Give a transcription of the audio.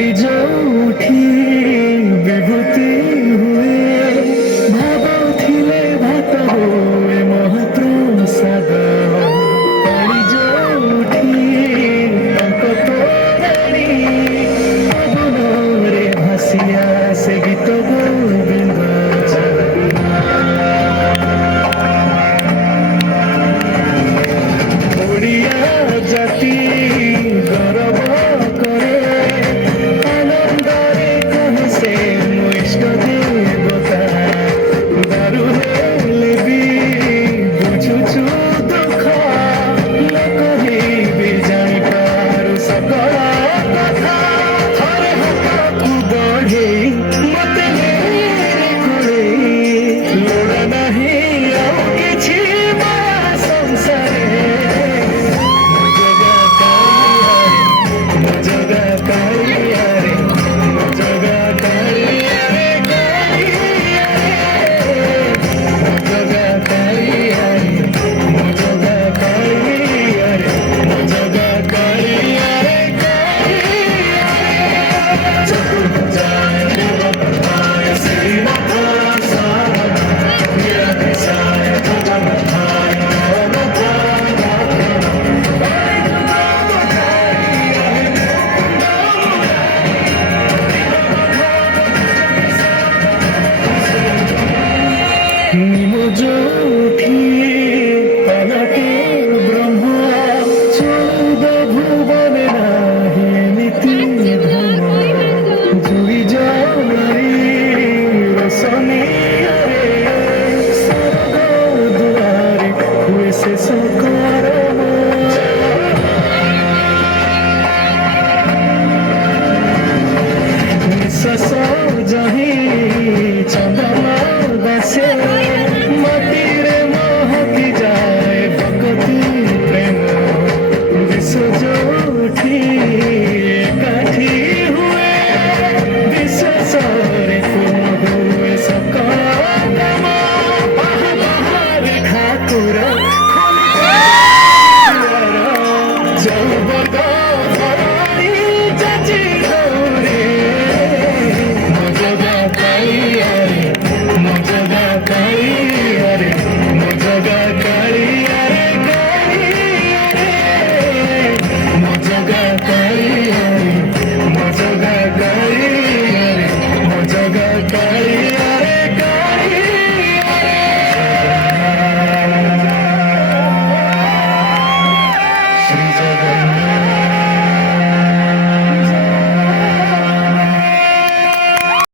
काली जो उठी विभूति हुए भाव थिले भात हुए महाप्रसाद काली जो उठी टंक तोराणी पवନରେ ଭାସିଆ ସେ ଗୀତ ଗୋବିନ୍ଦ ଓଡ଼ିଆ ଜାତି ଗୌରବ করে আনন্দরে কহে সে ମୋ ଇଷ୍ଟ ଦେବତା ଦାରୁ ହେଲେ ବି ବୁଝୁଛୁ ଦୁଃଖ ନ କହିବି ଜାଣିପାରୁ ସକଳ କଥା ଥରେ ହାତକୁ ବଢ଼େଇ ମତେ ନେରେ କୋଳେଇ ଲୋଡ଼ା ନାହିଁ ଆଉ କିଛି ମାୟା ସଂସାରେ ଜଗା କାଳିଆରେ ଜଗା କାଳିଆରେ ଜଗା କାଳିଆରେ ଜଗା କାଳିଆରେ ଜଗା କାଳିଆରେ ଚତୁର୍ଭୁଜାୟ ଦେବପ୍ରଭାୟ ଶ୍ରୀନାଥ ନିରାମିଷାୟ ଜଗନ୍ନାଥାୟ নিমজ্যোতি পালাটে ব্রহ্ম চৌদ ভুবনে নাহি নীতি ধর্ম জুই জলারি রসনে স্বর্গ দুয়ারে হুয়ে শেষ